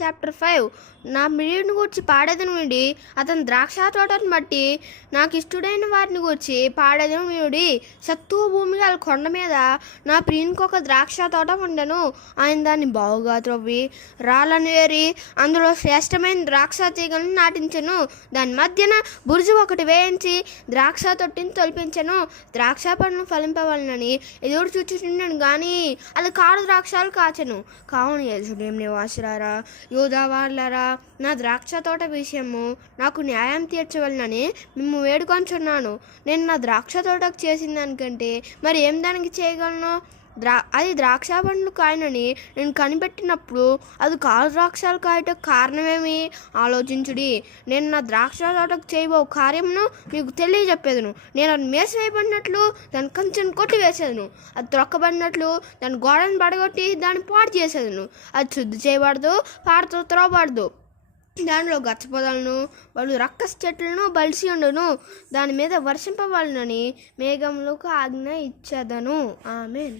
Chapter 5 నా ప్రియుడిని గూర్చి పాడేదను విడి అతని ద్రాక్ష తోటను బట్టి నాకు ఇష్టడైన వారిని గూర్చి పాడేదను వినుడి. సత్తువ భూమి గల కొండ మీద నా ప్రియునికి ఒక ద్రాక్ష తోట ఉండెను. ఆయన దాన్ని బావుగా త్రవ్వి రాళ్ళను ఏరి అందులో శ్రేష్టమైన ద్రాక్ష తీగలను నాటించెను. దాని మధ్యన బురుజు ఒకటి వేయించి ద్రాక్ష తొట్టిని తొలిపించెను. ద్రాక్ష పండ్లను ఫలింపవలనని ఎదురు చూచుచుండెను గాని అది కాడు ద్రాక్షాలు కాచెను. కావున యెరూషలేము నివాసులారా, యూదా వారులారా, నా ద్రాక్ష తోట విషయము నాకు న్యాయం తీర్చవలనని మేము వేడుకొంచున్నాను. నేను నా ద్రాక్ష తోటకు చేసిన దానికంటే మరి ఏం దానికి చేయగలను? అది ద్రాక్ష పండ్లు కాయనని నేను కనిపెట్టినప్పుడు అది కారు ద్రాక్షాలు కాయటకు కారణమేమి? ఆలోచించుడి. నేను నా ద్రాక్ష తోటకు చేయబో కార్యమును మీకు తెలియజెప్పేదను. నేను అది మేసివేయబడినట్లు దాని కంచెను కొట్టివేసేదను. అది త్రొక్కబడినట్లు దాని గోడను పడగొట్టి దాన్ని పాడు చేసేదను. అది శుద్ధి చేయబడదు, పాడుతో త్రోబడదు. దానిలో గచ్చ పొదలను వాళ్ళు రక్కస్ చెట్లను బలిసి ఉండును. దాని మీద వర్షింపవాలనని మేఘములకు ఆజ్ఞ ఇచ్చేదను. ఆమేన్.